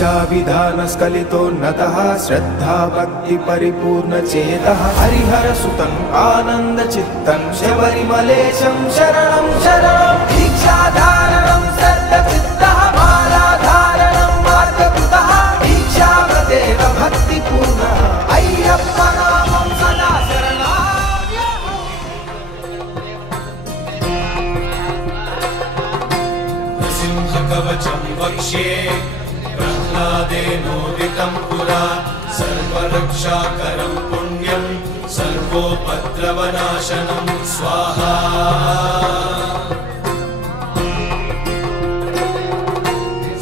दीक्षा विधान स्खलितोन्नतः श्रद्धा भक्ति परिपूर्ण चेतः हरिहर सुतं आनंद चित्तं शबरिमलेशं शरणं शरणं दीक्षा धारणं श्रद्धचित्तः माला धारणं मार्गकृतः दीक्षा व्रतेन भक्ति पूर्ण अय्यप्प नामं सदा कवचं वक्ष्ये प्रह्लादेनोदितं पुरा सर्वरक्षाकरं पुण्यं सर्वोपद्रवनाशनं स्वाहा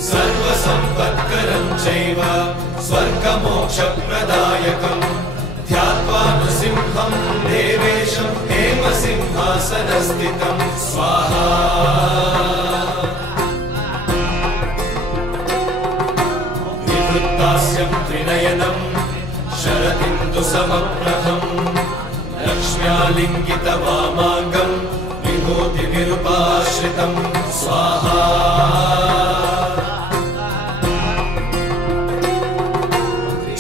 सर्वसम्पत्करं चैव स्वर्गमोक्षप्रदायकं ध्यात्वा नृसिंहं देवेशं हेमसिंहासनस्थितं स्वाहा त्रिनयनं शरदिन्दुसमप्रभं लक्ष्म्यालिङ्गितवामाङ्गं विभूतिविरूपाश्रितं स्वाहा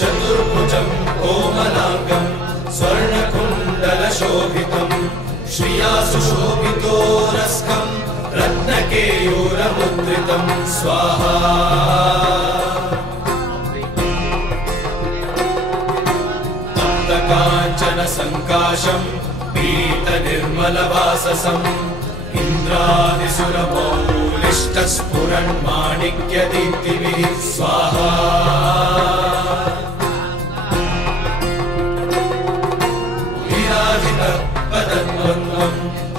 चतुर्भुजं कोमलाङ्गं स्वर्णकुण्डलशोभितं श्रिया सुशोभितोरस्कं रत्नकेयूरमुद्रितं स्वाहा काञ्चन संकाशं पीतनिर्मलवाससं इन्द्रादिसुरमौलिष्टस्फुरन्माणिक्यदीप्तिभिः स्वाहा विराजितपदद्वन्द्वं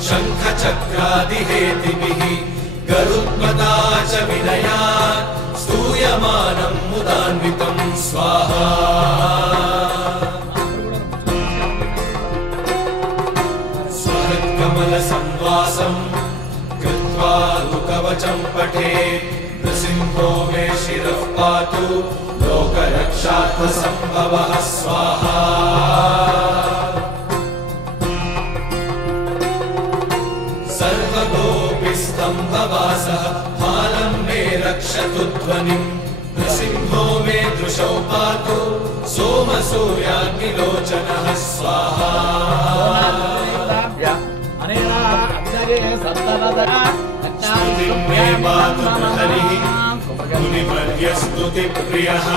शङ्खचक्रादिहेतिभिः गरुत्मता च विनयात् स्तूयमानं मुदान्वितं स्वाहा संवासं कृत्वा लुकवचं पठे नृसिंहो मे शिरः पातु लोकरक्षार्थसम्भवः स्वाहा सर्वगोपिस्तम्भवासः फालं मे रक्षतु ध्वनिं नृसिंहो मे दृशौ पातु सोमसूर्याग्निलोचनः स्वाहा स्तुतिं मे पातु हरिः मुनिवर्यस्तुतिप्रियः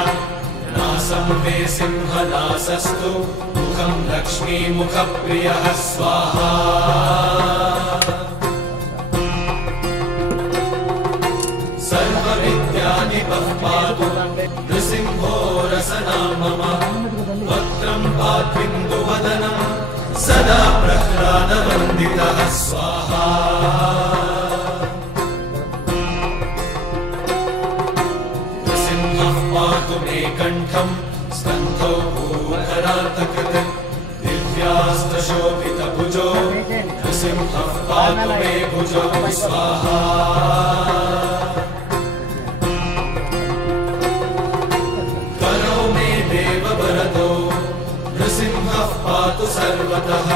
नासं मे सिंहनासस्तु मुखं लक्ष्मीमुखप्रियः स्वाहा सर्वविद्यानिपः पातु नृसिंहो रसना मम वक्त्रं पात्विन्दुवदनं सदा प्रह्लादवन्दितः स्वाहा नृसिंहः पातु मे कण्ठं स्कन्धौ भूधरान्तकृत् दिव्यास्त्रशोभितभुजो नृसिंहः पातु मे भुजौ स्वाहा करौ मे देववरदो नृसिंहः पातु सर्वतः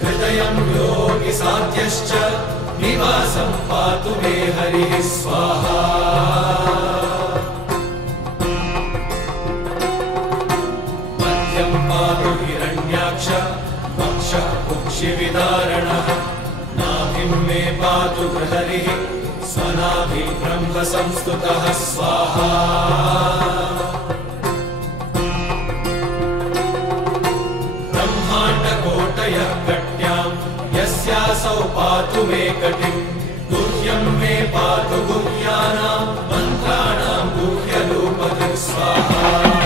हृदयं योगिसाध्यश्च निवासं पातु मे हरिः स्वाहा मध्यं पातु हिरण्याक्ष वक्षः कुक्षिविदारणः नाभिं मे पातु हरिः स्वनाभिः ब्रह्म संस्तुतः स्वाहा कोटयः कट्यां यस्यासौ पातु मे कटिं गुह्यं मे पातु गुह्यानां मन्त्राणां गुह्यरूपधृक् स्वाहा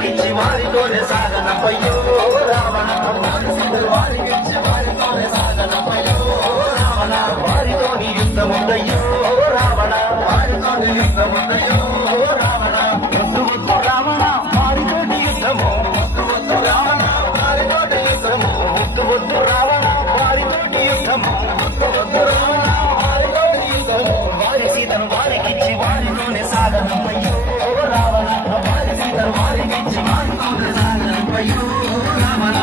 వారికిచ్చి వారితోనే సాగనపయ్యో రావణ వారికిచ్చి వారితోనే సాగనపయ్యో రావణ వారితోని యుద్ధముందయ్యో రావణ వారితోని యుద్ధముందయ్యో రావణ వద్దు వద్దు రావణ వారితోటి యుద్ధము వద్దు వద్దు రావణ వారితోటి యుద్ధము వద్దు వద్దు రావణ వారితోటి యుద్ధము వద్దు వద్దు రావణ వారితోటి యుద్ధము వారి సీతను వారికిచ్చి వారితోనే సాగనపయ్యో రావణ వారి సీతను వారికిచ్చి వారితోనే సాగనపయ్యో రావణ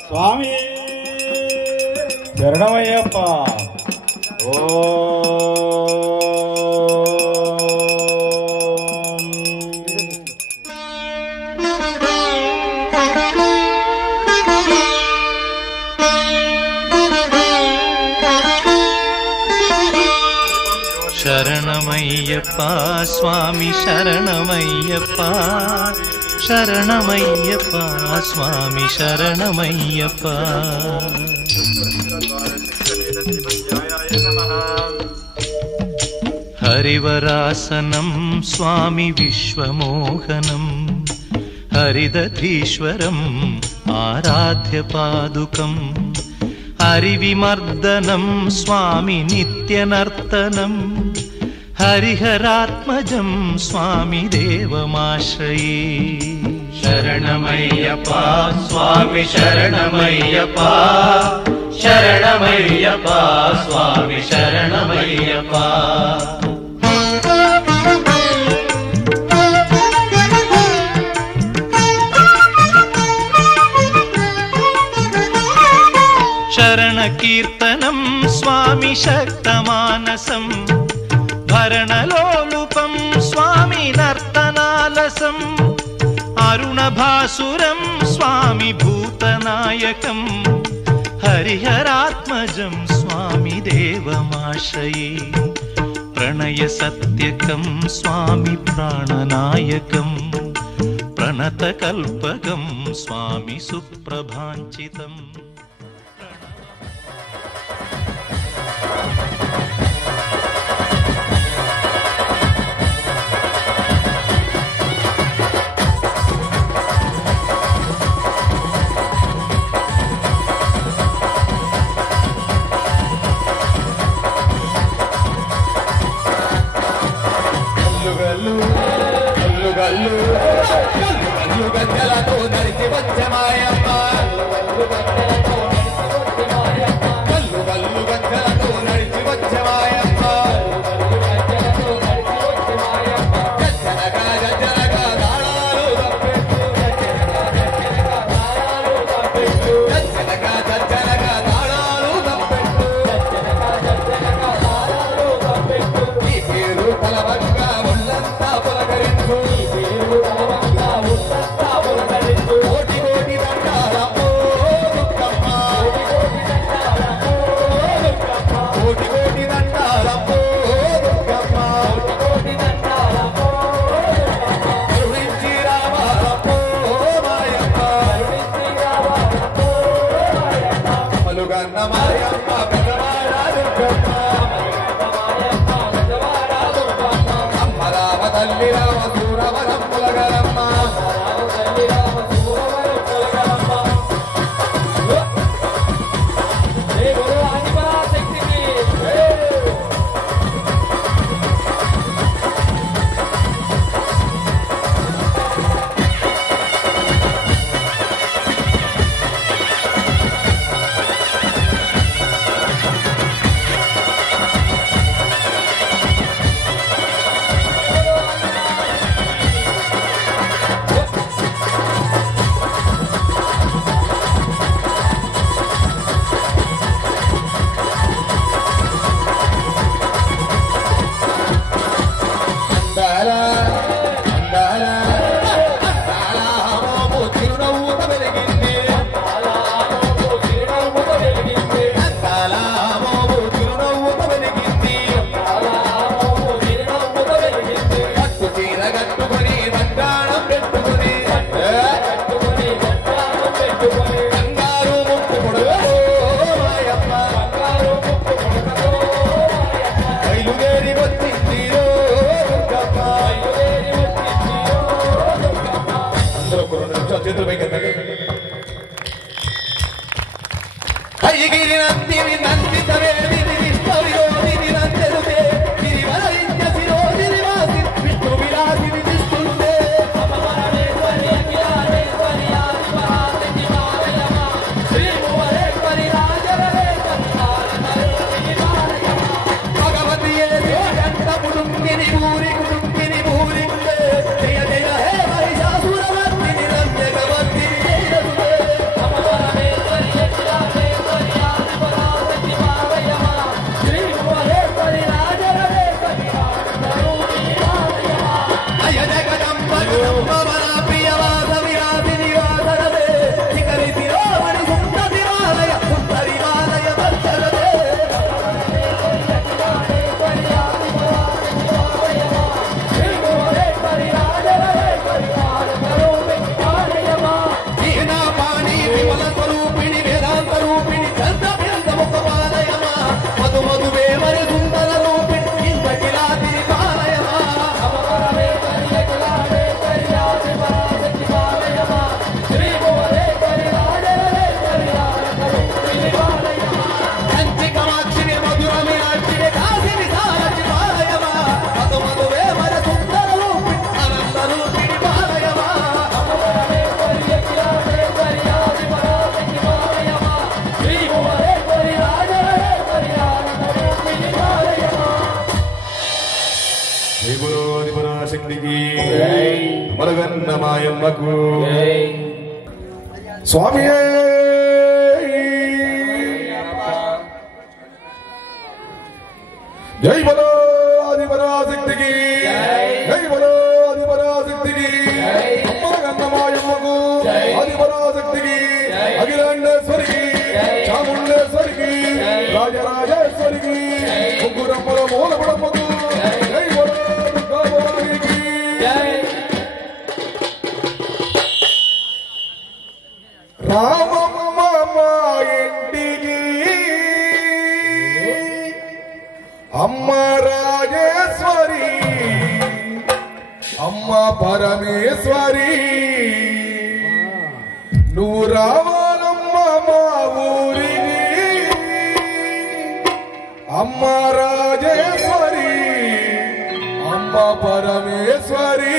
స్వామి శరణమయ్యప్ప. ఓ శరణమయ్యప్ప స్వామి శరణమయ్యప్ప శరణమయ్యప్ప స్వామి శరణమయ్యప్ప. హరివరాసనం స్వామి విశ్వమోహనం హరిదధీశ్వరం ఆరాధ్య పాదుకం హరివిమర్దనం స్వామి నిత్యనర్తనం హరిహరాత్మజం స్వామి దేవమాశ్రయే. శరణమయ్యప్ప స్వామి శరణమయ్యప్ప శరణమయ్యప్ప స్వామి శరణమయ్యప్ప. శరణ కీర్తనం స్వామి శక్తమానసం భరణలోలుపం స్వామి నర్తనాలసం అరుణభాసురం స్వామి భూతనాయకం హరిహరాత్మజం స్వామి దేవమాశ్రయే. ప్రణయ సత్యకం స్వామి ప్రాణనాయకం ప్రణతకల్పకం స్వామి సుప్రభాంచితం. గద్దెలతో నడిచి వచ్చే మాయమ్మ గల్లు గల్లు గద్దెలతో నడిచి వచ్చే మాయమ్మ గజ్జనగా గజ్జనగా దాళాలు తప్పెట్టు గజ్జనగా గజ్జనగా దాళాలు తప్పెట్టు ఈ పేరు కలవంగా ఒళ్ళంతా పులకరించు కోటి కోటి దండాల ఓ దుఃఖమ్మ కోటి కోటి దండాల ఓ దుఃఖమ్మ కరుణించి రావాల ఓ మాయమ్మ పలుగన్న మాయమ్మ పెద్దవాడ దుర్గమ్మ అమ్మ రామ తల్లి రామ సూరవరం పులగరమ్మ చేతులు పైకెత్తండి. హరిగిరి నందిని నందితవేది విశ్వవిరోధిని నందెరుదే గిరివరవింద్య శిరోధిని వాసి విష్ణు విలాసిని దిష్టుందే అమరమేశ్వరి అఖిలాండేశ్వరి ఆదిపరాశక్తి మాలయమా శ్రీ భువనేశ్వరి రాజరాజేశ్వరి ఆరతరుణి మాలయమా భగవతియే దేవంత కుటుంబిని భూరి కుటుంబిని భూరి కుందే జయ జయ హే మహిషాసురమర్దిని రమ్యగవర్తిని జయదుదే అమరమేశ్వరి అఖిలాండేశ్వరి ఆదిపరాశక్తి మాలయమా శ్రీ భువనేశ్వరి రాజరాజేశ్వరి ఆరతరుణి మాలయమా అయ జగదంబ జగదంబ మన ప్రియవాస విలాసిని వాసరదే శిఖరి శిరోమణి సుందరి మాలయ సుందరి మాలయ దర్శనదే ఈనా పాణి విమల స్వరూపిణి వేదాంత రూపిణి చంద బింద ముఖమాలయమా మధు మధువే మరి సుందర రూపిణి ఇంద్రకిలాదిని పాలయమా కంచి కామాక్షిని మధుర మీనాక్షిని కాశీ విశాలక్షి పాలయమా మధు మధువే మరి సుందర రూపిణి అనంత రూపిణి పాలయమా శక్తికి మరగన్న మాయమ్మకు స్వామి జై బలో ఆదిపరాశక్తికి జై బలో ఆదిపరాశక్తికి మరగన్న మాయమ్మకు ఆదిపరాశక్తికి అఖిలాండేశ్వరికి చాముండేశ్వరికి రాజరాజేశ్వరికి ముగ్గురమ్మల మూలపడమ్మకు జై బలో దుర్గాభవానికి రామమ్మ మా ఇంటికి అమ్మ రాజేశ్వరి అమ్మ పరమేశ్వరి నువ్వు రావాలమ్మ మా ఊరికి అమ్మ రాజేశ్వరి అమ్మ పరమేశ్వరి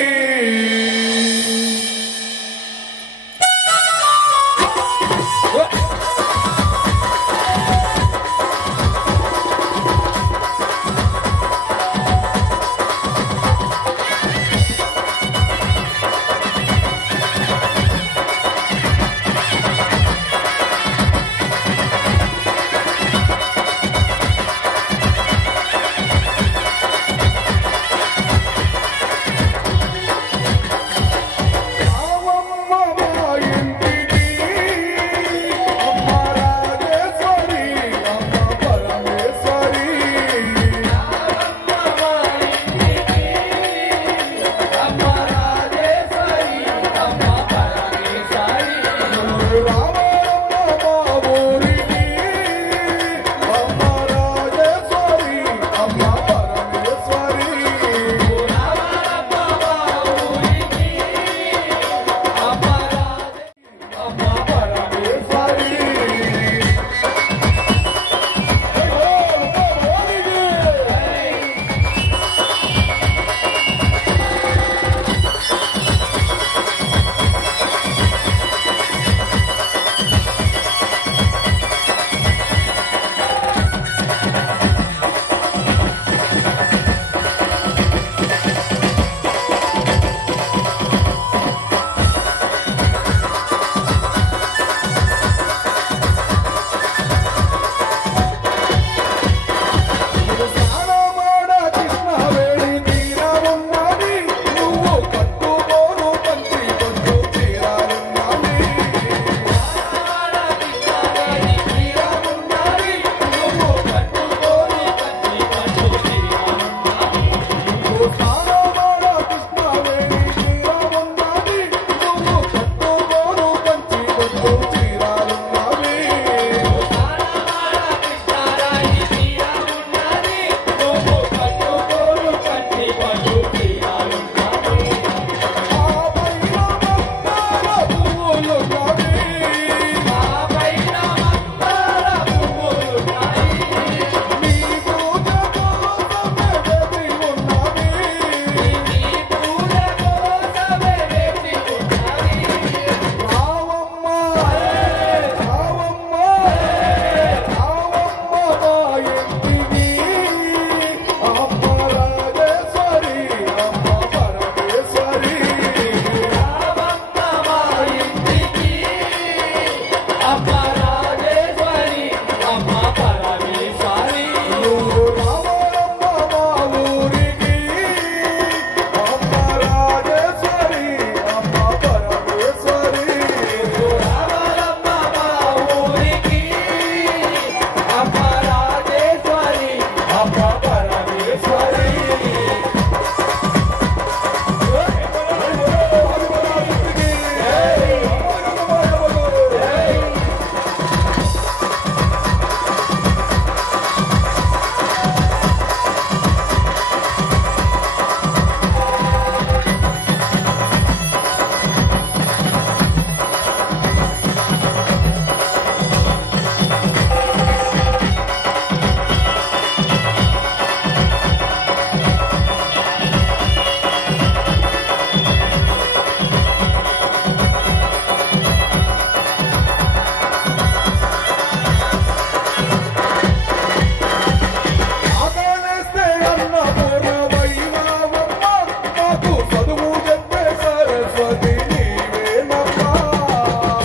చదువు చెప్పే సరస్వతి నీవేనమ్మా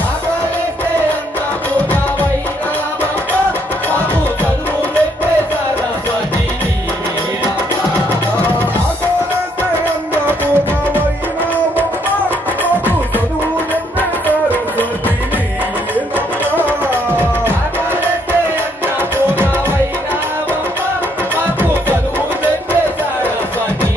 ఆకలిస్తే అన్నపూర్ణవైనావమ్మ మాకు చదువు చెప్పే సరస్వతి నీవేనమ్మా ఆకలిస్తే అన్నపూర్ణవైనావమ్మ మాకు చదువు చెప్పే సరస్వతి నీవేనమ్మా ఆకలిస్తే అన్నపూర్ణవైనావమ్మ మాకు చదువు చెప్పే సరస్వతి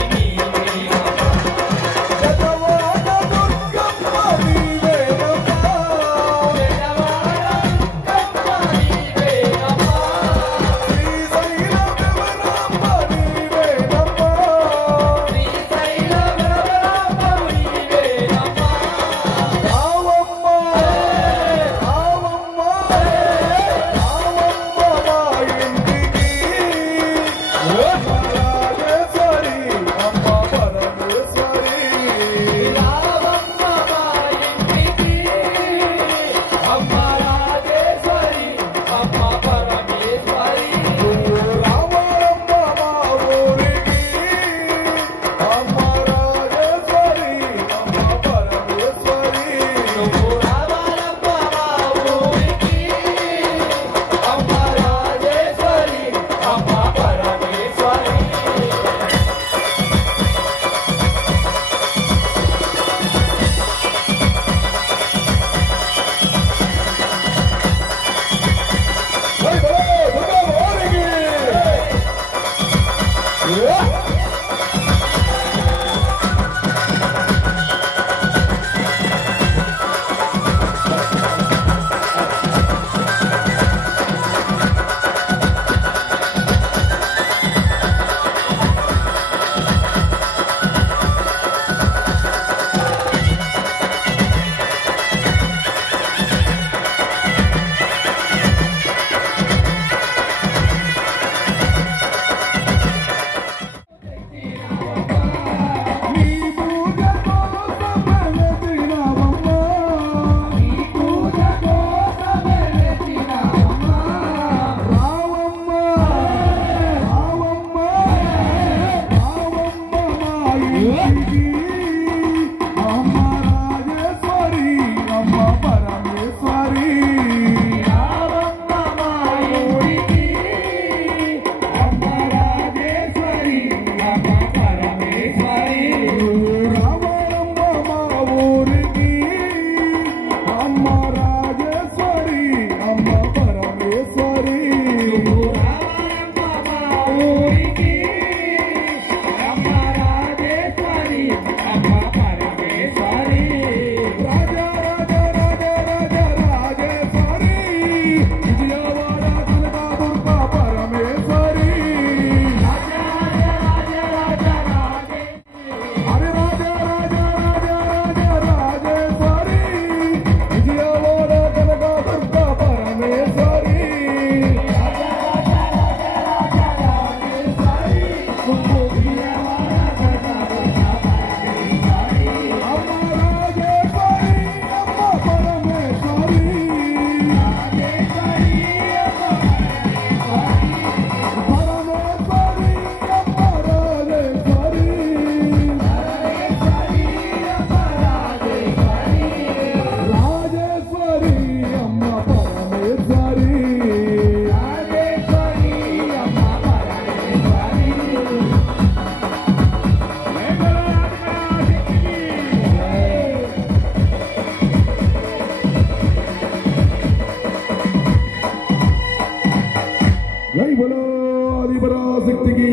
శక్తికి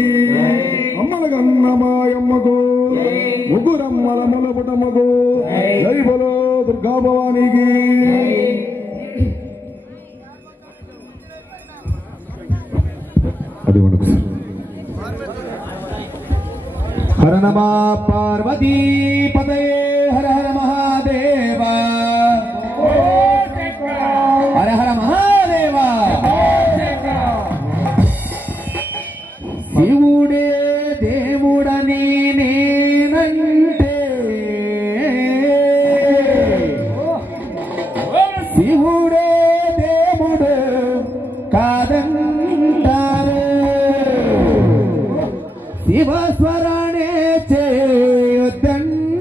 అమ్మలగన్నమాయమ్మకు ముగ్గురమ్మల ములపుటమ్మకు జై బలో దుర్గా భవానీకి అది మనకు హర నమ పార్వతీ పతయే హర హర మహాదేవ హర హర మహాదేవ శివుడే దేవుడని నేనంటే శివుడే దేవుడు కాదంటారు శివస్వరణే చేయొద్దంటారు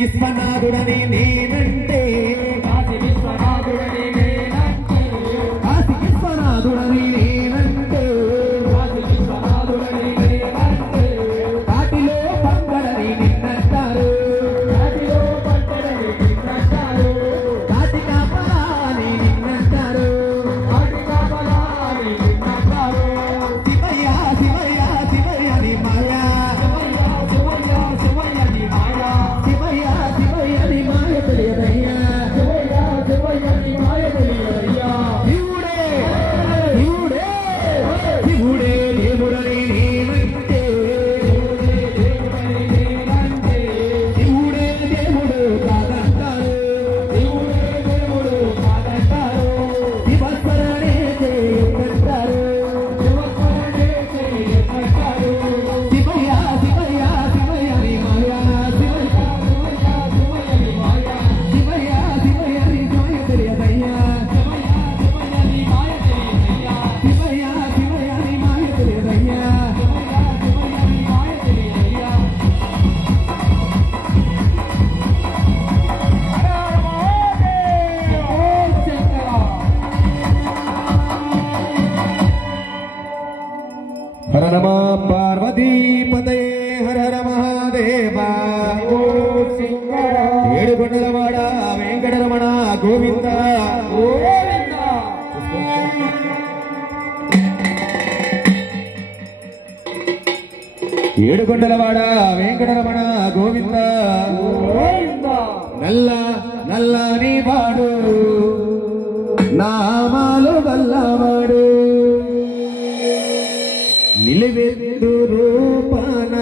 విశ్వనాథుడని నేనంటే కాశీ విశ్వనాథుడని నేనంటే కాశీ విశ్వనాథుడని నేనంటే కాశీ విశ్వనాథుడని నేనంటే కాటిలో పంపడని నిన్నంటారు కాటిలో పంపడని నిన్నంటారు కాటి కాపలాని నిన్నంటారు కాటి కాపలాని నిన్నంటారు శివయ్య శివయ్య శివయ్య ని మాయా శివయ్య శివయ్య ని మాయా శివయ్య శివయ్య ని మాయ తెలియదయ్యా శివయ్య శివయ్య ని మాయ తెలియదయ్యా శివుడే శివుడే శివుడే దేవుడని నేనంటే శివుడే దేవుడు కాదంటారు శివుడే దేవుడు కాదంటారు శివస్మరణే చేయకంటారు శివస్మరణే చేయకంటారు శివయ్య శివయ్య శివయ్య ని మాయా శివయ్య శివయ్య ని మాయా శివయ్య శివయ్య ని మాయ తెలియదయ్యా శివయ్య శివయ్య ని మాయ తెలియదయ్యా శివయ్య శివయ్య ని మాయ తెలియదయ్యా శివయ్య శివయ్య ని మాయ తెలియదయ్యా హర నమ పార్వతీపతయే హర హర మహాదేవ ఏడుకొండలవాడ వెంకటరమణ గోవింద ఏడుకొండలవాడ వెంకటరమణ గోవింద నల్ల నల్లని వాడు నామాలు గల్లవాడు నిలవెత్తు రూపాన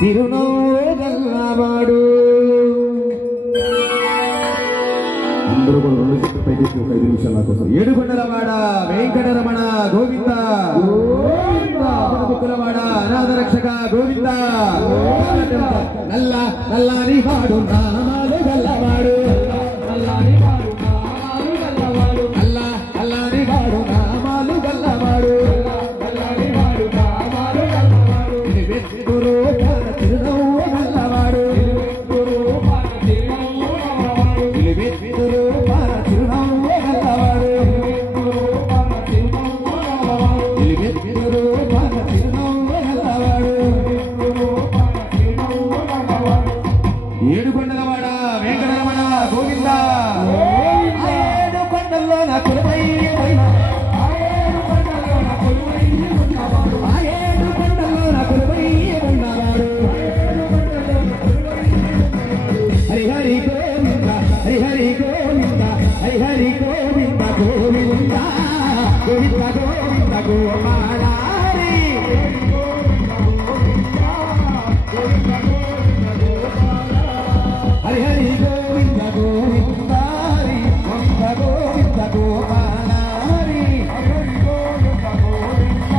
తిరునోగల్లవాడు అందరూ కూడా 2 నిమిషాల కోసం ఏడుకొండలవాడ వెంకటరమణ గోవింద గోవిందవాడ అనాథ రక్షక గోవింద నల్ల నల్లని వాడు నామాలు గల్లవాడు నల్లని వాడు నామాలు గల్లవాడు నల్ల నల్లని వాడు నామాలు గల్లవాడు నల్లని వాడు నామాలు గల్లవాడు నిలవెత్తురు తిరునవ్వు గల్లవాడు నిలవెత్తురు నిలవెత్తురు తిరునవ్వు గల్లవాడు నిలవెత్తురు తిరునవ్వు గల్లవాడు ఏడుకొండలవాడ వెంకటరమణ గోవింద ఏడుకొండల్లో నా కొలువై ఉన్నాడు ఆ ఏడుకొండల్లో నా కొలువై ఉన్నాడు హరి హరి గోవింద హరి హరి గోవింద హరి హరి గోవింద గోవింద గోవింద గోవింద గోపాల హరి హరి హరి గోవింద గోవింద హరి గోవింద గోవింద గోపాల హరి హరి గోవింద గోవింద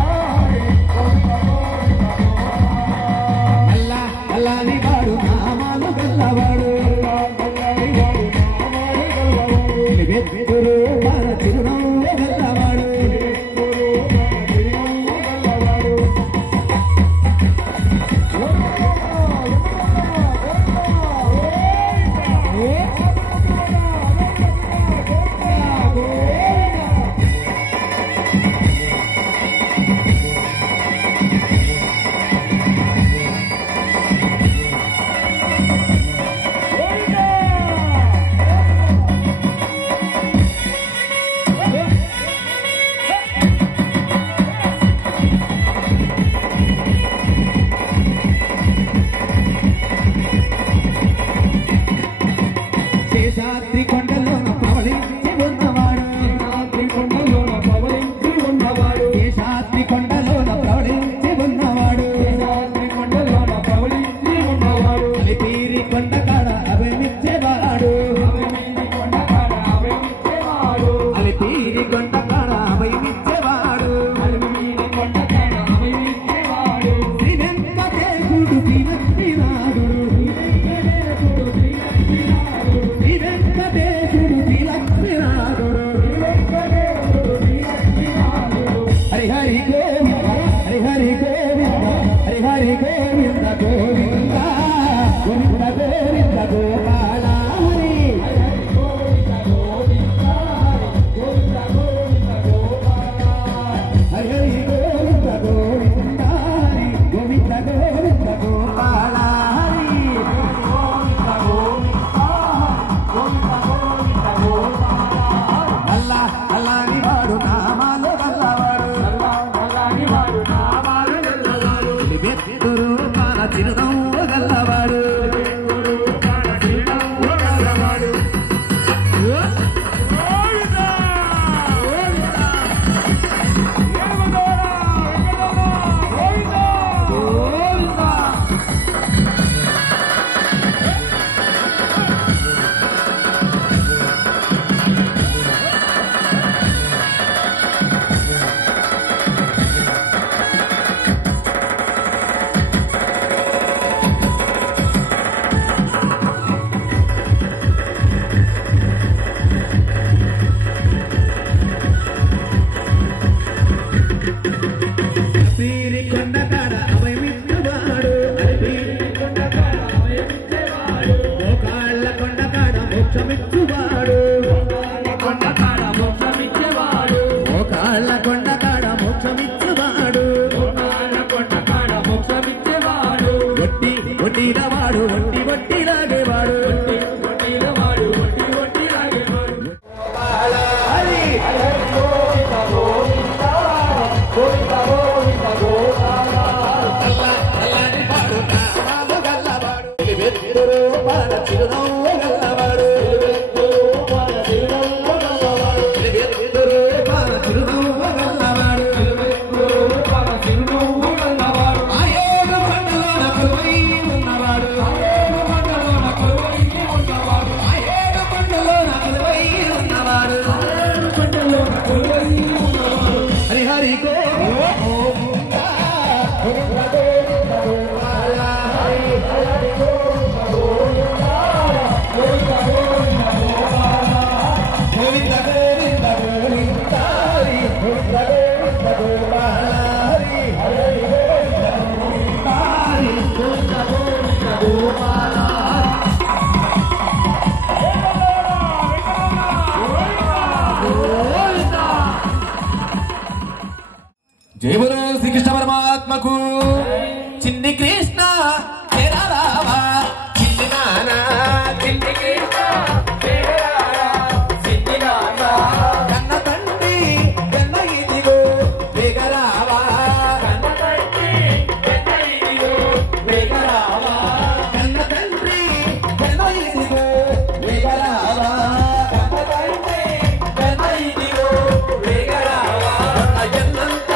అల్లా అల్లాని వాడు నామాలు గల్లవాడు నిలవెత్తురు మన తిరునవ్వు గల్లవాడు శేషాద్రి కొండలోన పవళించి ఉన్నవాడు శేషాద్రి కొండలోన పవళించి ఉన్నవాడు అలిపిరి కొండ కాడ అభయమిచ్చేవాడు అలిపిరి కొండ కాడ అభయమిచ్చేవాడు శ్రీ వెంకటేశుడు శ్రీలక్ష్మీనాథుడు శ్రీ వెంకటేశుడు శ్రీలక్ష్మీనాథుడు హరి హరి గోవింద హరి హరి గోవింద హరి హరి గోవింద గోవింద రూపాల చిరునవ్వు గల్లవాడు जय बोलो श्री कृष्ण परमात्मा को। चिन्नी कृष्ण तेरा रावा चिन्नी नाना चिन्नी कृष्ण तेरा रावा चिन्नी नाना कन्न तंडी कन्न इदिगो वेगरावा कन्न तंडी कन्न इदिगो वेगरावा कन्न तंडी कन्न इदिगो वेगरावा कन्न तंडी कन्न इदिगो वेगरावा अयन्నంత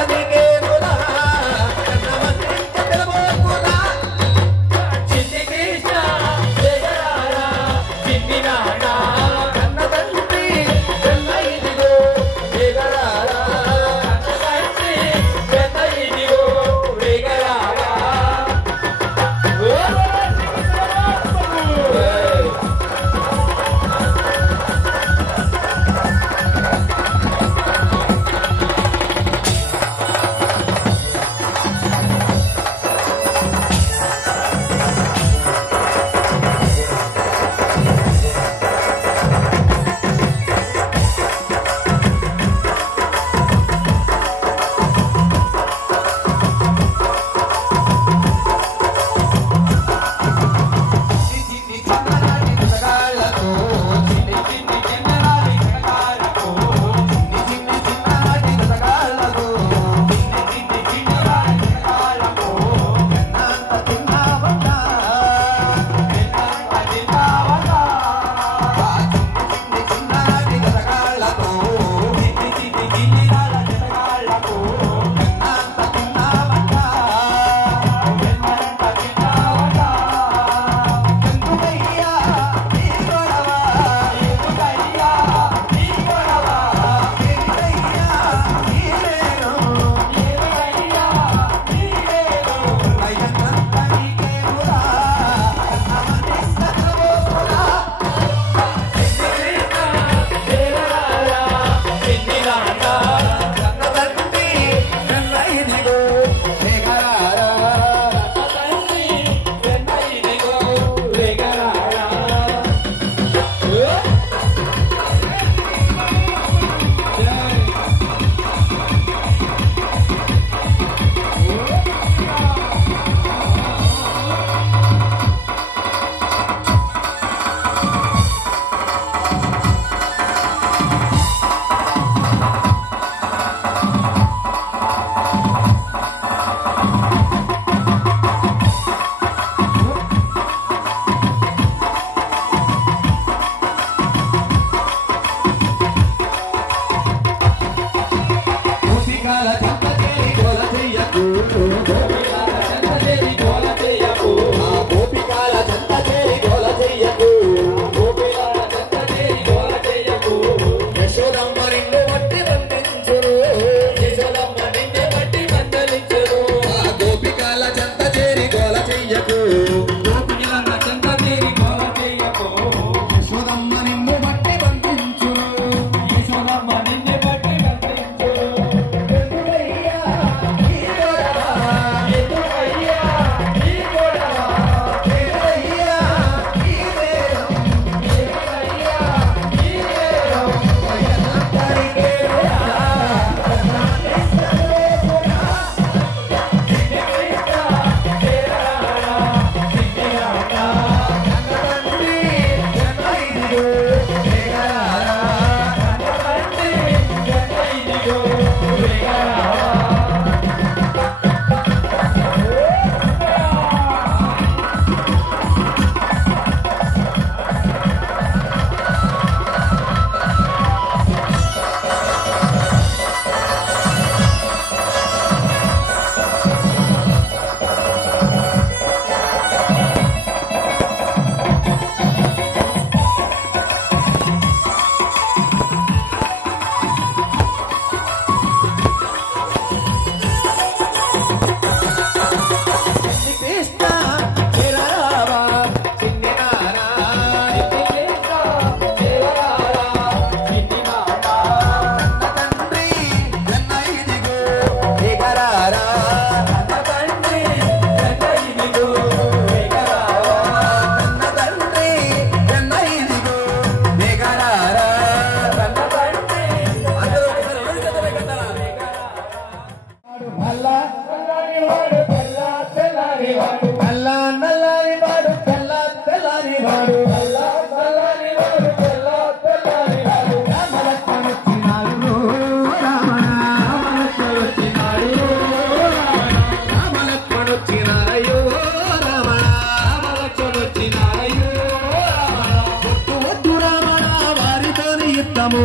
రామ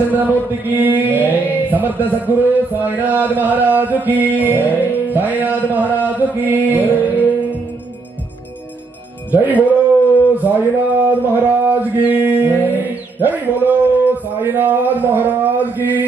रामचंद्रमूर्ति की, समर्थ सद्गुरु साईनाथ महाराज की, साईनाथ महाराज की। जय बोलो साईनाथ महाराज की, जय बोलो साईनाथ महाराज की।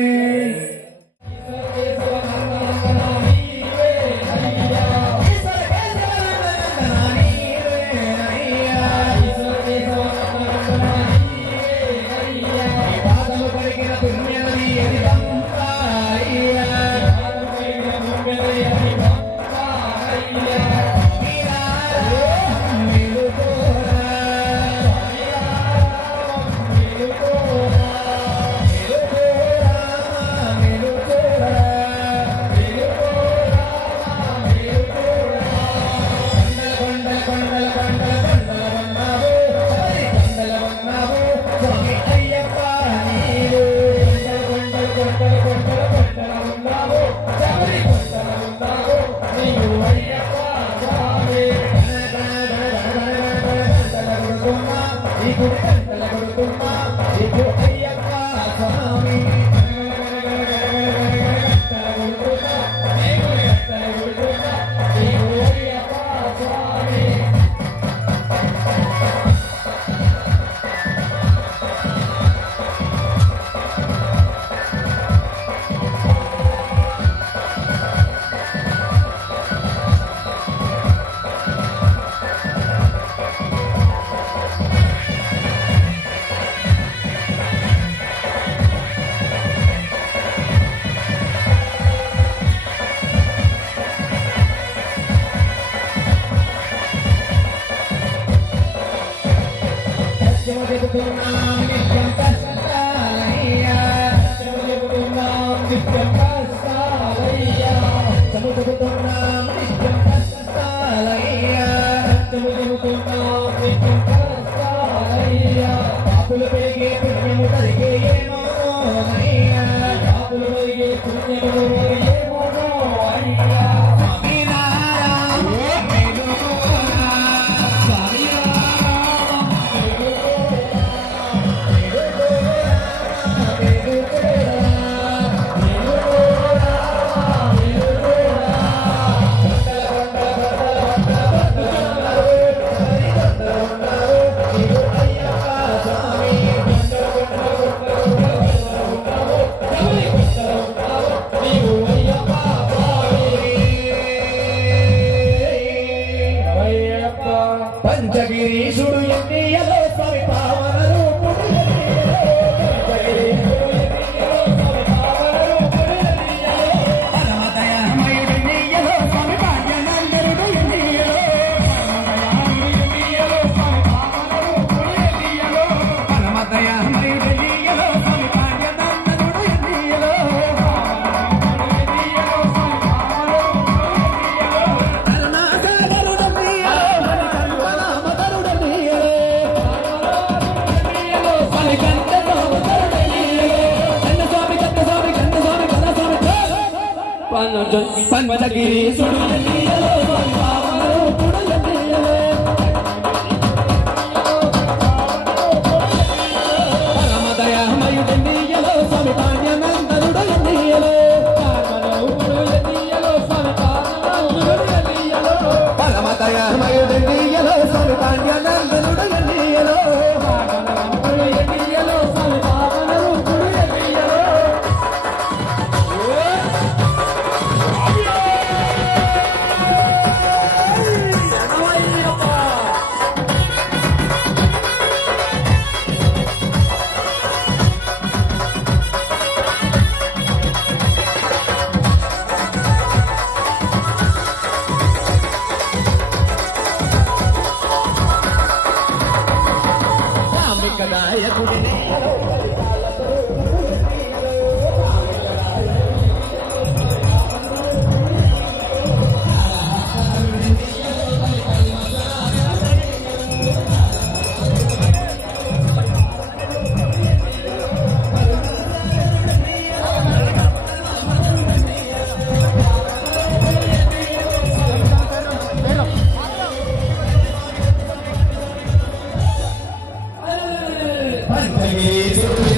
Hey,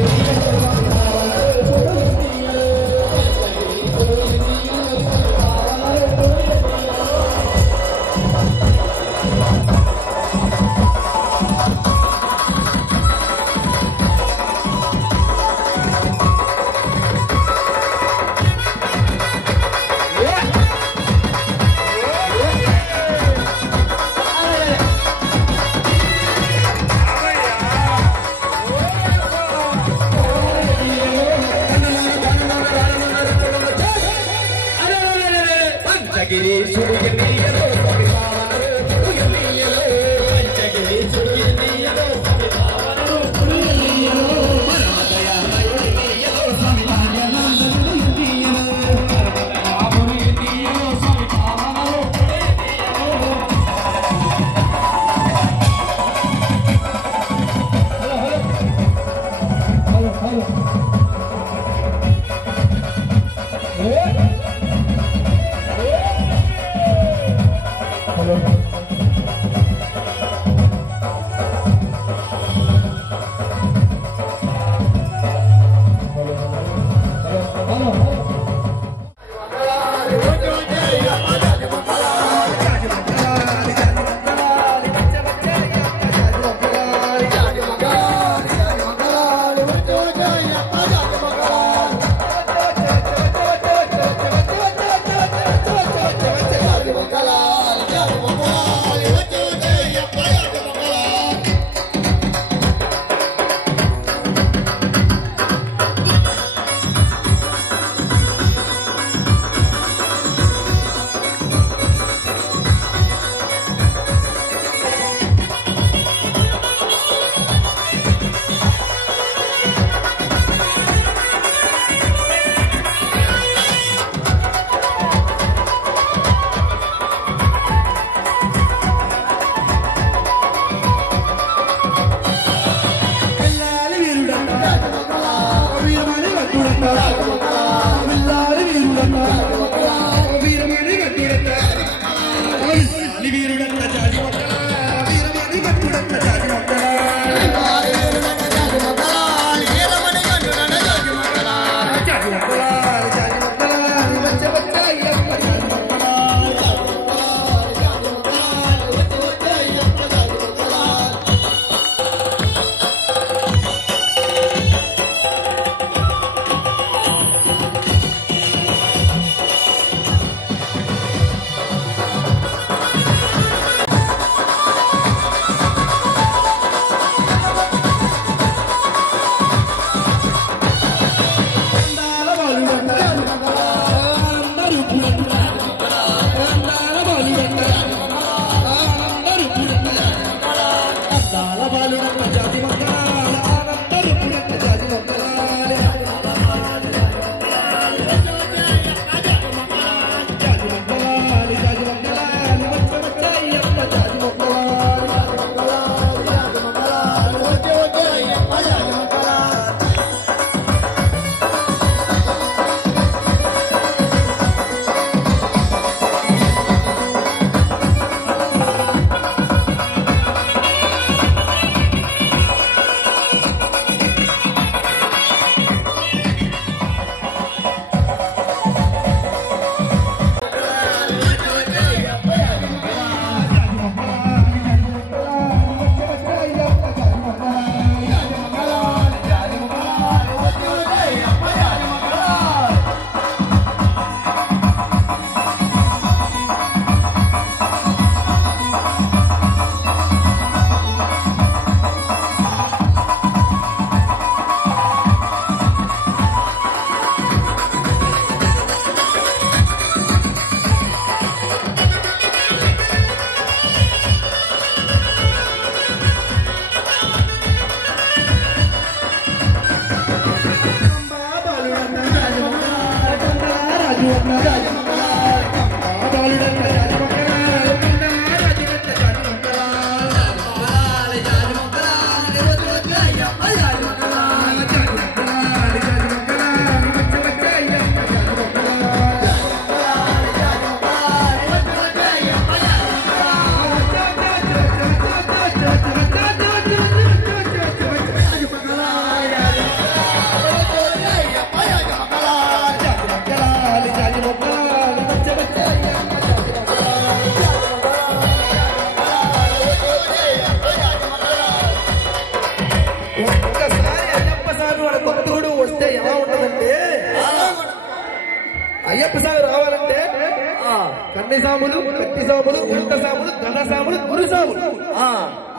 కన్నె సాములు, కత్తి సాములు, ఉల్క సాములు, గద సాములు, గురు సాములు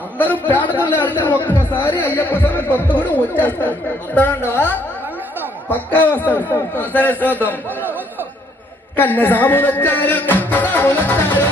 అందరూ పేడతల్లో అంటే ఒక్కసారి అయ్యప్ప స్వామి భక్తుడు వచ్చేస్తాడు. పక్కా వస్తాడు. సరే చూద్దాం. కన్నె సాములు వచ్చారు, కత్తి సాములు వచ్చారు,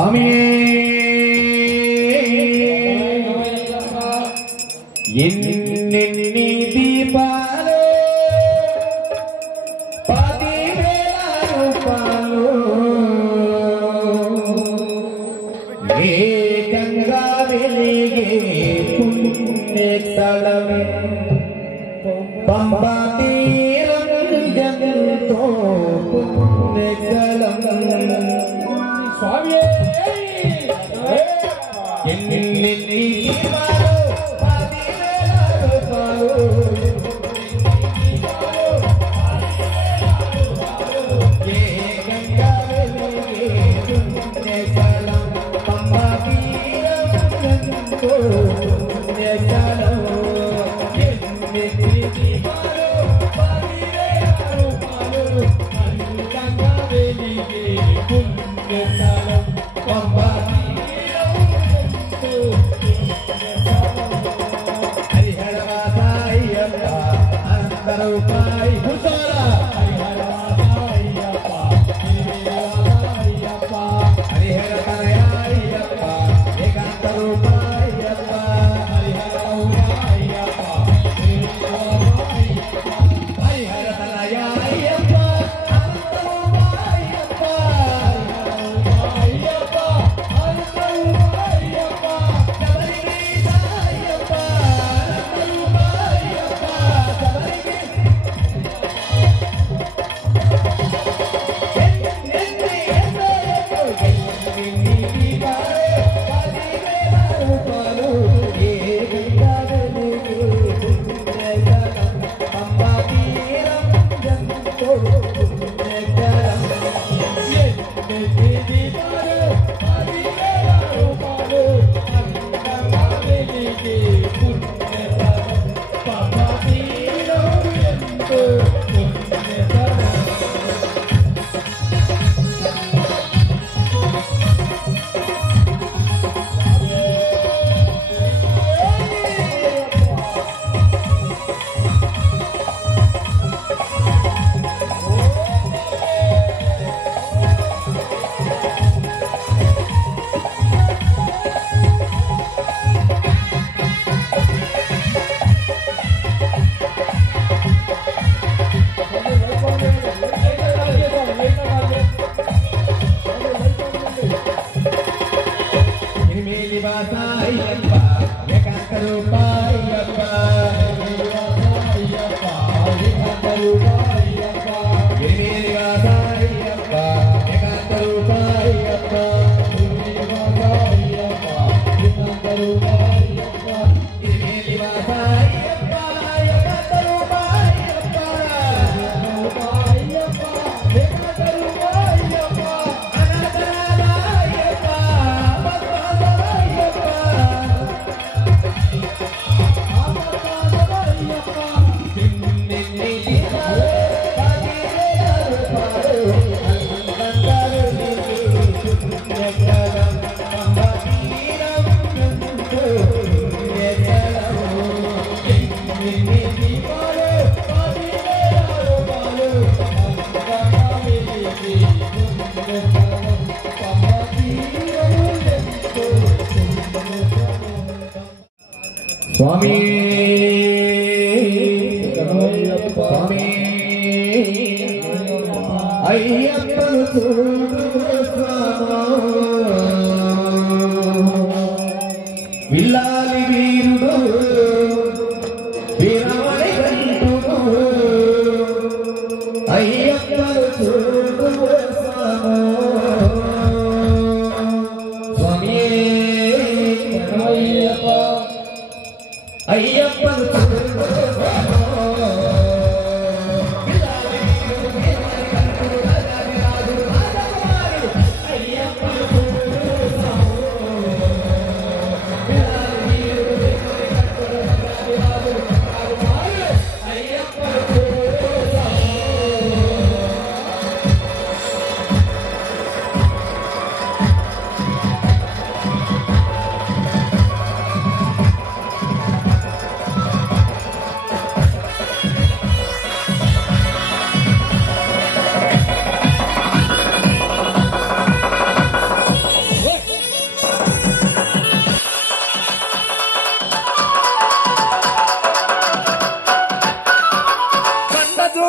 స్వామి ఎన్ని దీపాలు 10,000 రూపాయలు ఏకంగా వెలిగే పుణ్యస్థలం పంబా తీరం జగతో పుణ్యస్థలం స్వామి ఎన్ని దీపాలు 10,000 రూపాయలు స్వామి స్వామి అయ్యప్పను విల్లాలి వీరుడు వీరమణి కంటుడు అయ్యప్పను స్వామి అయ్యప్పను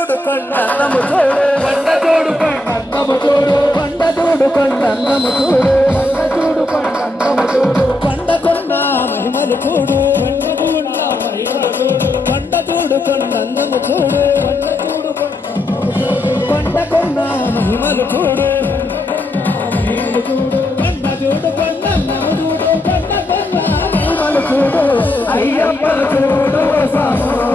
చూడు కొండము చూడు కొండ చూడు కొండము చూడు కొండ చూడు కొండము చూడు కొండ చూడు కొండము చూడు కొండ కొండ మహిమలు చూడు కొండ చూడు కొండము చూడు కొండ కొండ మహిమలు చూడు కొండ చూడు కొండము చూడు కొండ కొండ మహిమలు చూడు అయ్యప్పను చూడు సామో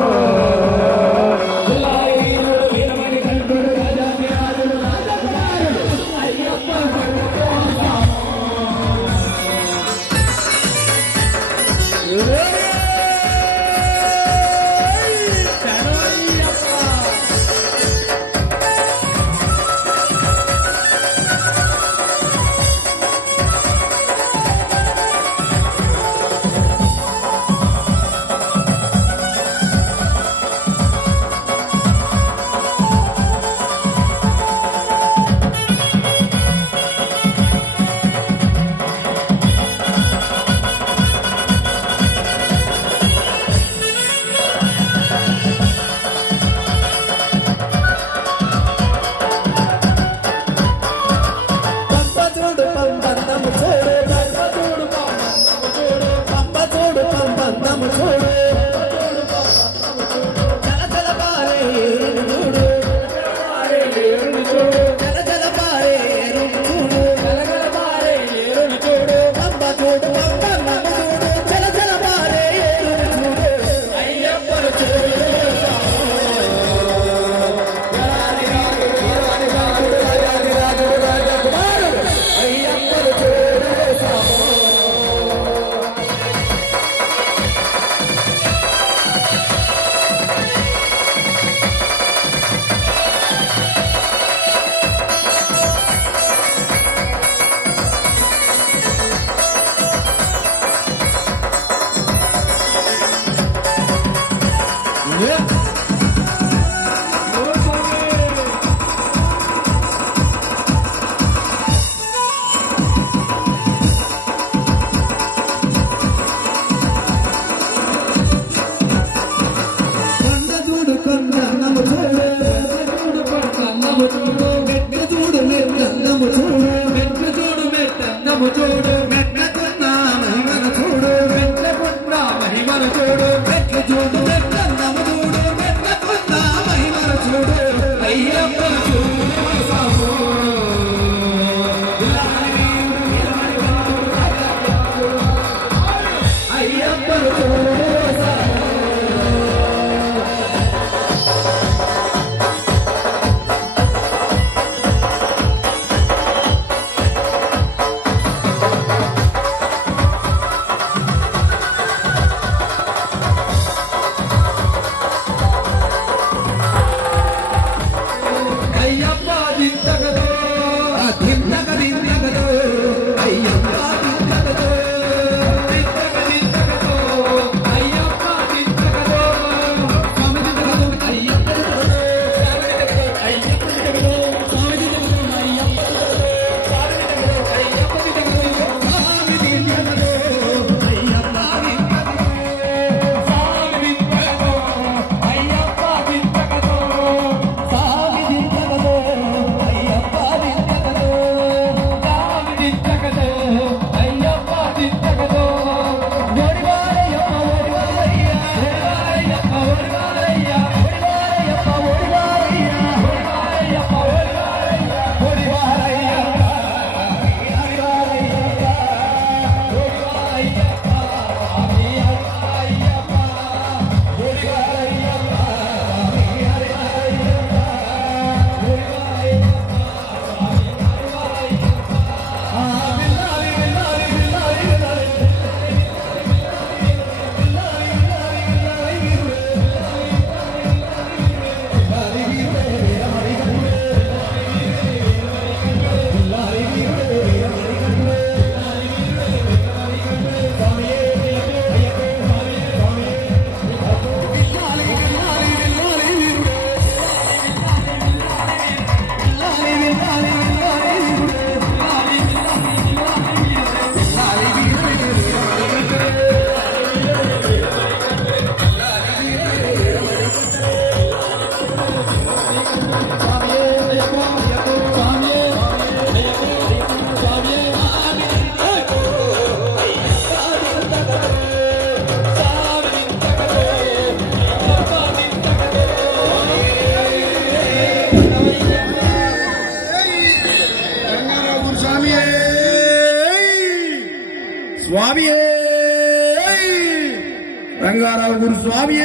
రంగారావు గురు స్వామి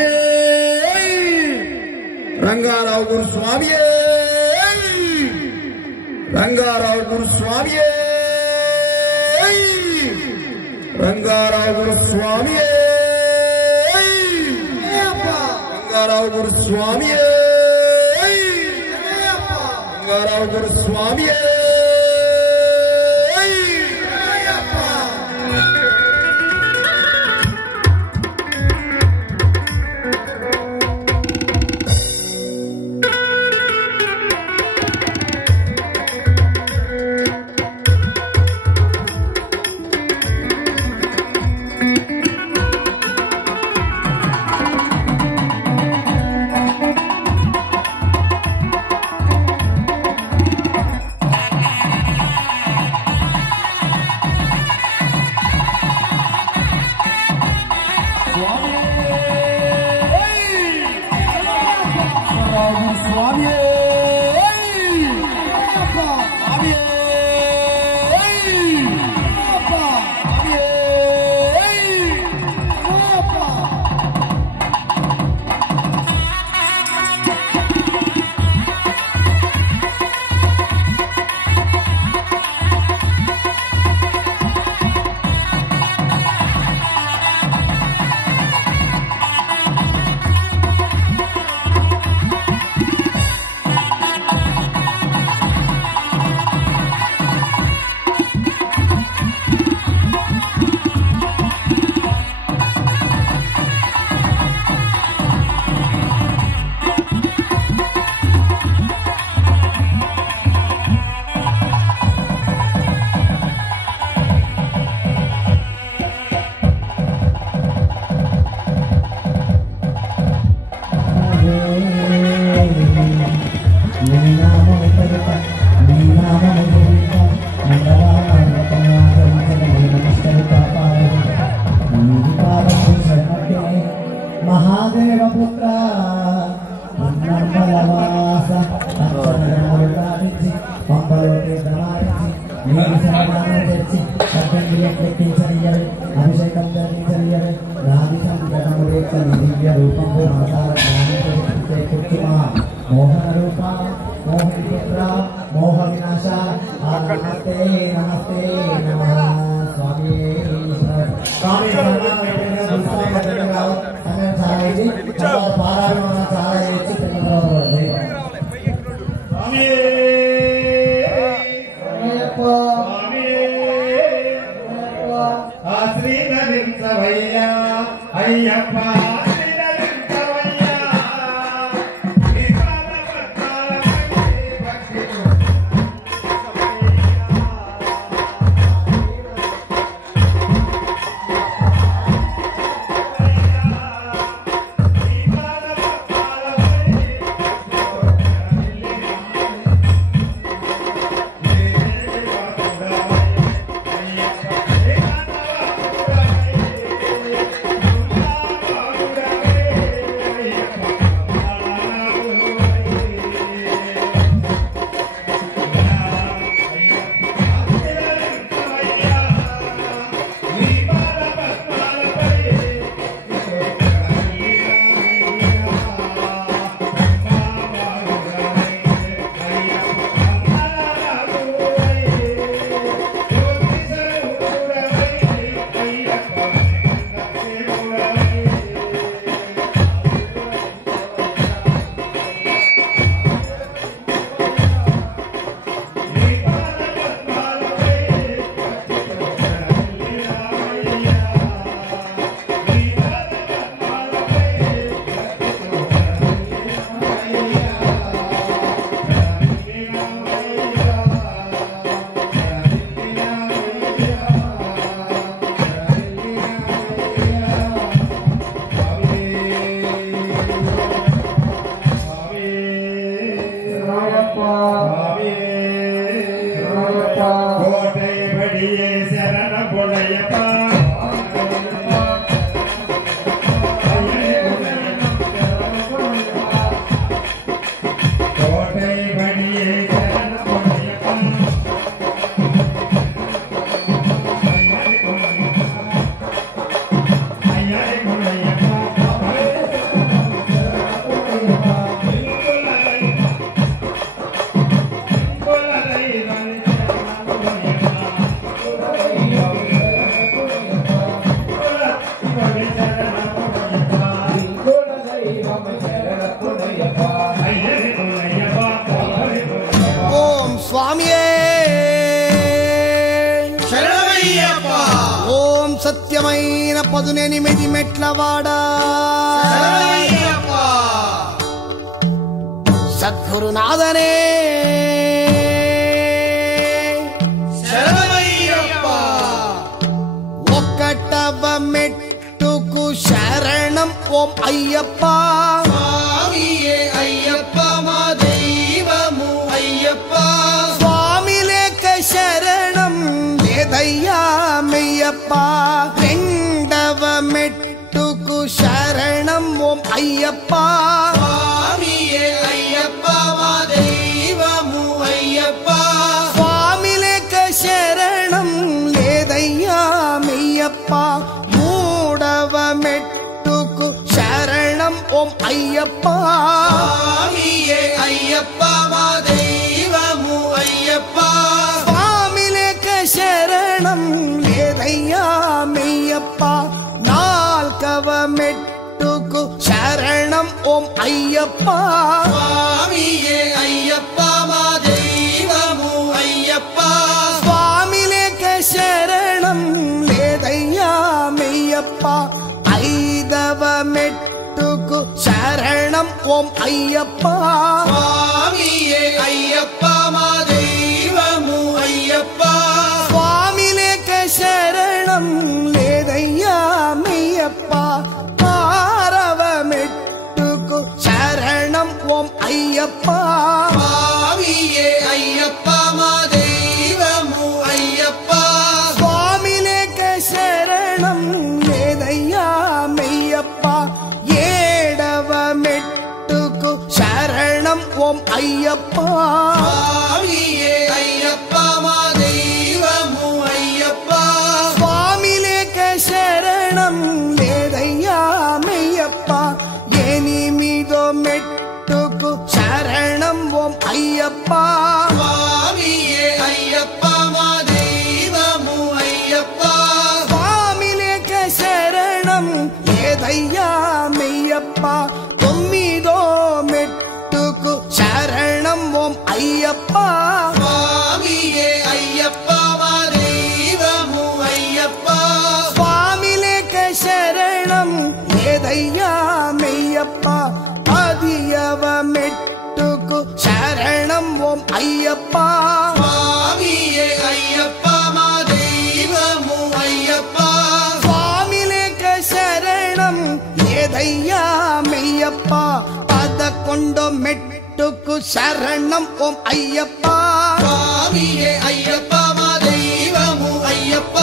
రంగారావు గురు స్వామి రంగారావు గురు స్వామి రంగారావు గురు స్వామి రంగారావు గురు స్వామి రంగారావు గురు స్వామి మహాదేవపుత్ర నర్మలవాస పంపలోకి దమారించి నీరు సమానం తెచ్చి లెక్కించనియవే అభిషేకం జరిగించనియవే రాజి సంకటము లేక దివ్య రూపంలో అవతార కూర్చుమా మోహన రూప మోహని పుత్ర మోహ వినాశ నమస్తే నమస్తే నమః స్వామి స్వామి పారాయణ చాలా చేసి శ్రీధరించవయ్యా అయ్యప్ప కోటై బడియే శరణ బొడయ్యప్ప కోటై బడియే శరణ బొడయ్యప్ప ఓం స్వామియే శరణమయ్యప్ప ఓం సత్యమైన 18 మెట్లవాడా శరణమయ్యప్ప సద్గురునాథనే శరణమయ్యప్ప ఒక్కటవ మెట్టుకు శరణం ఓం అయ్యప్ప స్వామియే అయ్యప్ప మా దైవము అయ్యప్ప స్వామి లేక శరణం లేదయ్యా మెయ్యప్ప రెండవ మెట్టుకు శరణం ఓం అయ్యప్ప స్వామియే అయ్యప్ప మా దైవము అయ్యప్ప స్వామి లేక శరణం లేదయ్యా మెయ్యప్ప మూడవ మెట్టుకు శరణం ఓం అయ్యప్ప స్వామియే అయ్యప్ప మా దైవము అయ్యప్ప స్వామి లేక శరణం లేదయ్యా మెయ్యప్ప నాల్గవ మెట్టుకు శరణం ఓం అయ్యప్ప స్వామియే అయ్యప్ప మా దైవము అయ్యప్ప స్వామి లేక శరణం లేదయ్యా మెయ్యప్ప ఐదవ మెట్టుకు శరణం ఓం అయ్యప్ప స్వామియే అయ్యప్ప మా దైవము అయ్యప్ప స్వామి లేక శరణం లేదయ్యా మెయ్యప్ప ఆరవ మెట్టుకు శరణం ఓం అయ్యప్ప స్వామియే అయ్యప్ప మా దైవము అయ్యప్ప స్వామి లేక శరణం లేదయ్యా మెయ్యప్ప ఏడవ మెట్టుకు శరణం ఓం అయ్యప్ప స్వామియే అయ్యప్ప మా దైవము అయ్యప్ప స్వామి లేక శరణం లేదయ్యా మెయ్యప్ప ఎనిమిదో మెట్టుకు శరణం ఓం అయ్యప్ప స్వామియే అయ్యప్ప మా దైవము అయ్యప్ప స్వామి లేక శరణం లేదయ్యా మెయ్యప్ప తొమ్మిదో మెట్టుకు శరణం ఓం అయ్యప్ప స్వామియే అయ్యప్ప మా దైవము అయ్యప్ప స్వామి లేక శరణం లేదయ్యా మెయ్యప్ప పదియవ మెట్టుకు శరణం ఓం అయ్యప్ప స్వామియే అయ్యప్ప మా దైవము అయ్యప్ప స్వామి లేక శరణం లేదయ్యా మెయ్యప్ప పదకొండో మెట్టుకు శరణం ఓం అయ్యప్ప స్వామియే అయ్యప్ప మా దైవము అయ్యప్ప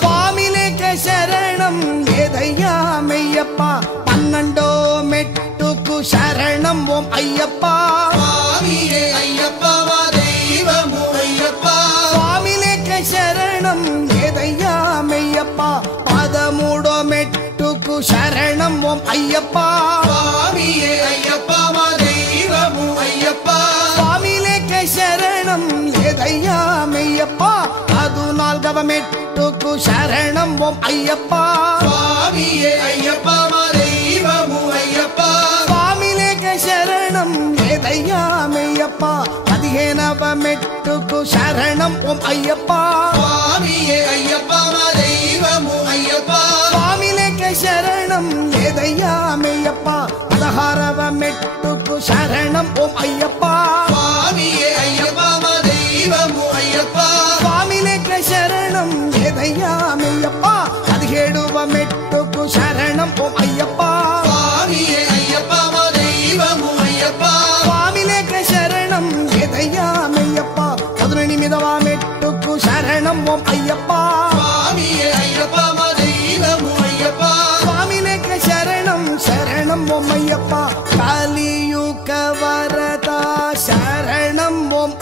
స్వామి లేక శరణం లేదయ్యా మెయ్యప్ప పన్నెండో మెట్టుకు శరణం ఓం అయ్యప్ప స్వామియే అయ్యప్ప మా దైవము అయ్యప్ప స్వామి లేక శరణం లేదయ్యా మెయ్యప్ప పదమూడో మెట్టుకు శరణం ఓం అయ్యప్ప స్వామియే అయ్యప్ప మా దైవము అయ్యప్ప స్వామి లేక శరణం లేదయ్యా మెయ్యప్ప పదునాల్గవ మెట్టుకు శరణం ఓం అయ్యప్ప స్వామియే అయ్యప్ప మా దైవము అయ్యప్ప స్వామి లేక శరణం లేదయ్యా మెయ్యప్ప పదిహేనవ మెట్టుకు శరణం ఓం అయ్యప్ప స్వామియే అయ్యప్ప మా దైవము అయ్యప్ప స్వామి లేక శరణం లేదయ్యా మెయ్యప్ప పదహారవ మెట్టుకు శరణం ఓం అయ్యప్ప స్వామియే అయ్యప్ప మా దైవము అయ్యప్ప స్వామి లేక శరణం లేదయ్యా మెయ్యప్ప పదిహేడవ మెట్టుకు శరణం ఓం అయ్యప్ప స్వామియే అయ్యప్ప మా దైవము అయ్యప్ప స్వామి లేక శరణం లేదయ్యా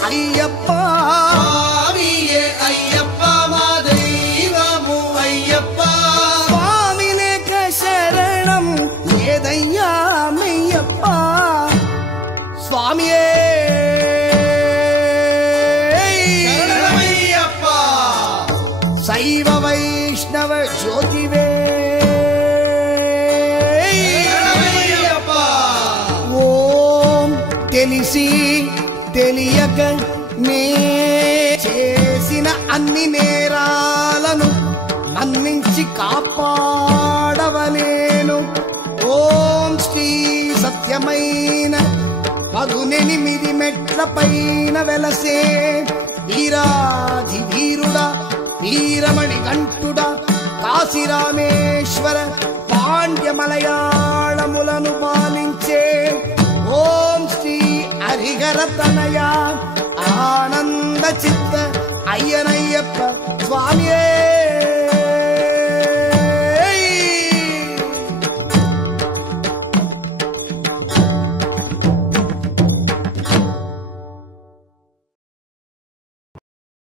అయ్యప్ప స్వామియే అయ్యప్ప మా దైవము అయ్యప్ప స్వామి లేక శరణం ఏదయ్యా మెయ్యప్ప స్వామియే శరణమయ్యప్ప శైవ వైష్ణవ జ్యోతివే శరణమయ్యప్ప ఓం తెలిసి తెలియక నే చేసిన అన్ని నేరాలను మన్నించి కాపాడవలేను ఓం శ్రీ సత్యమైన 18 మెట్ల పైన వెలసే వీరాధి వీరుడా వీరమణి గంటుడా కాశీరామేశ్వర పాండ్య మలయాళములను పాలించే ఓం శ్రీ హరిహర తనయ ఆనంద చిత్త అయ్యనయ్యప్ప స్వామియే